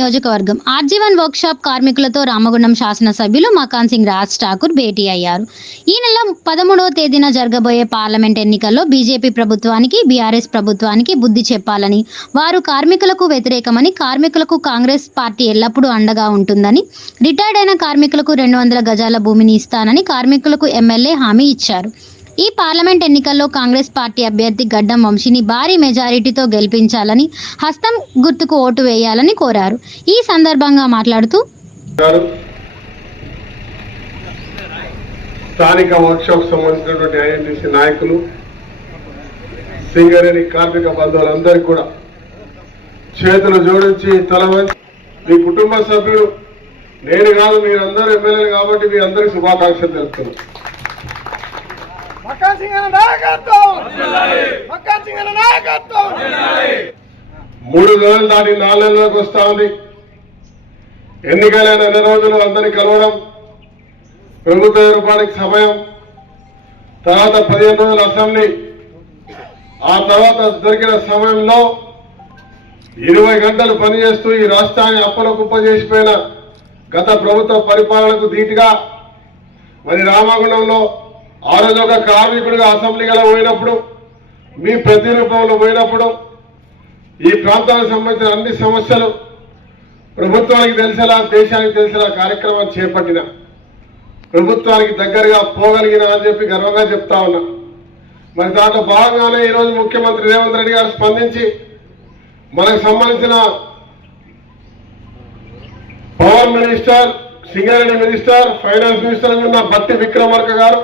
నియోజకవర్గం RG one workshop కార్మికులతో రామగుండం శాసనసభ్యులు మకాన్ సింగ్ రాజ్ ఠాకూర్ భేటీ అయ్యారు. ఈ నెల 13వ తేదీన జరగబోయే పార్లమెంట్ ఎన్నికల్లో బీజేపీ ప్రభుత్వానికి, బీఆర్ఎస్ ప్రభుత్వానికి బుద్ధి చెప్పాలని, వారు కార్మికులకు వ్యతిరేకమని, కార్మికులకు కాంగ్రెస్ పార్టీ ఎల్లప్పుడూ అండగా ఉంటుందని, రిటైర్డ్ అయిన కార్మికులకు 200 గజాల భూమిని ఇస్తానని కార్మికులకు ఎమ్మెల్యే హామీ ఇచ్చారు. ఈ పార్లమెంట్ ఎన్నికల్లో కాంగ్రెస్ పార్టీ అభ్యర్థి గడ్డం వంశీని భారీ మెజారిటీతో గెలిపించాలని, హస్తం గుర్తుకు ఓటు వేయాలని కోరారు. ఈ సందర్భంగా మాట్లాడుతూ స్థానిక వర్క్షాప్ సంబంధించినటువంటి ఐఎన్టీసీ నాయకులు, సింగరేణి కార్మిక బంధువులందరికీ కూడా చేతులు జోడించి తల వంచి మీ కుటుంబ సభ్యులు నేను కాదు మీరందరూ ఎమ్మెల్యేలు కాబట్టి మీ అందరికీ శుభాకాంక్షలు తెలుపుతున్నాను. 3 నెలలు దాటి 4 నెలలకు వస్తా ఉంది. ఎన్నికలైన 2 రోజులు అందరినీ కలవడం, ప్రభుత్వ ఏర్పాటుకి సమయం, తర్వాత 15 రోజుల అసెంబ్లీ, ఆ తర్వాత దొరికిన సమయంలో 20 గంటలు పనిచేస్తూ ఈ రాష్ట్రాన్ని అప్పుల కుప్ప చేసిపోయిన గత ప్రభుత్వ పరిపాలనకు ధీటుగా మరి రామగుండంలో ఆ రోజు ఒక కార్మికుడిగా అసెంబ్లీగా పోయినప్పుడు, మీ ప్రతిరూపంలో పోయినప్పుడు ఈ ప్రాంతానికి సంబంధించిన అన్ని సమస్యలు ప్రభుత్వానికి తెలిసేలా, దేశానికి తెలిసేలా కార్యక్రమాన్ని చేపట్టిన, ప్రభుత్వానికి దగ్గరగా పోగలిగిన అని చెప్పి గర్వంగా చెప్తా ఉన్నా. మరి దాంట్లో భాగంగానే ఈరోజు ముఖ్యమంత్రి రేవంత్ రెడ్డి గారు స్పందించి మనకు సంబంధించిన power minister, Singareni minister, finance minister ఉన్న బట్టి విక్రమార్క గారు,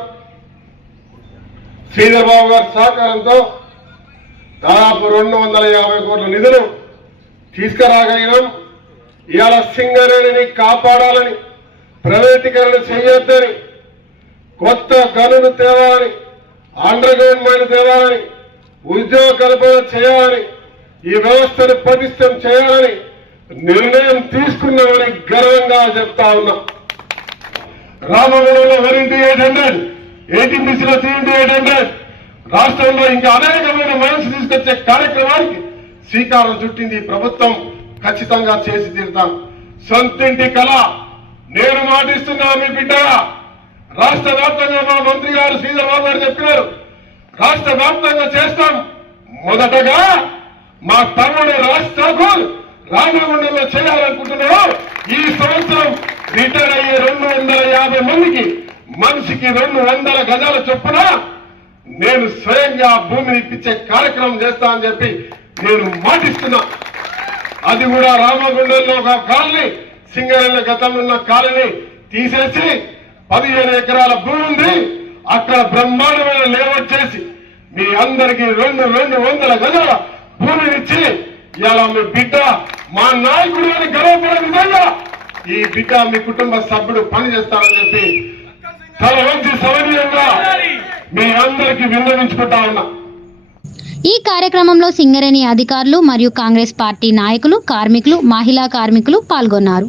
శ్రీధర్ బాబు గారి సహకారంతో దాదాపు 250 కోట్ల నిధులు తీసుకురాగలిగినాం. ఇవాళ సింగరేణిని కాపాడాలని, ప్రైవేటీకరణ చేయొద్దని, కొత్త గనులు తేవాలని, అండర్ గ్రౌండ్ మైన్ తేవాలని, ఉద్యోగ కల్పన చేయాలని, ఈ వ్యవస్థను పటిష్టం చేయాలని నిర్ణయం తీసుకున్నామని గర్వంగా చెప్తా ఉన్నా. రామగుండంలో 1:800, ఏటీపీసీలో 3:800, రాష్ట్రంలో ఇంకా అనేకమైన మైన్స్ తీసుకొచ్చే కార్యక్రమానికి శ్రీకారం చుట్టింది ప్రభుత్వం. ఖచ్చితంగా చేసి తీరుతాం. సొంతింటి కళ నేను మాటిస్తున్నా మీ బిడ్డగా. రాష్ట్ర వ్యాప్తంగా మా మంత్రి గారు శ్రీధర్ బాబు గారు చెప్పినారు, రాష్ట్ర వ్యాప్తంగా చేస్తాం. మొదటగా మా తమ్ముడు రాజ్ ఠాకూర్ రామగుండంలో చేయాలనుకుంటున్నాడు. ఈ సంవత్సరం రిటైర్ అయ్యే 250 మందికి మనిషికి 200 గజాల చొప్పున నేను స్వయంగా భూమిని ఇప్పించే కార్యక్రమం చేస్తా అని చెప్పి నేను మాటిస్తున్నా. అది కూడా రామగుండంలో ఒక కాలనీ, సింగరేణి గతంలో ఉన్న కాలనీ తీసేసి 15 ఎకరాల భూమి ఉంది, అక్కడ బ్రహ్మాండమైన లేఅవుట్ చేసి మీ అందరికీ 200 గజాల భూమినిచ్చి ఇలా మీ బిడ్డ మా నాయకుడు అని గర్వపడే విధంగా ఈ బిడ్డ మీ కుటుంబ సభ్యుడు పని చేస్తానని చెప్పి చాలా మంచి సౌకర్యంగా మీ అందరికీ విన్నవించుకుంటా ఉన్నా. ఈ కార్యక్రమంలో సింగరేణి అధికారులు మరియు కాంగ్రెస్ పార్టీ నాయకులు, కార్మికులు, మహిళా కార్మికులు పాల్గొన్నారు.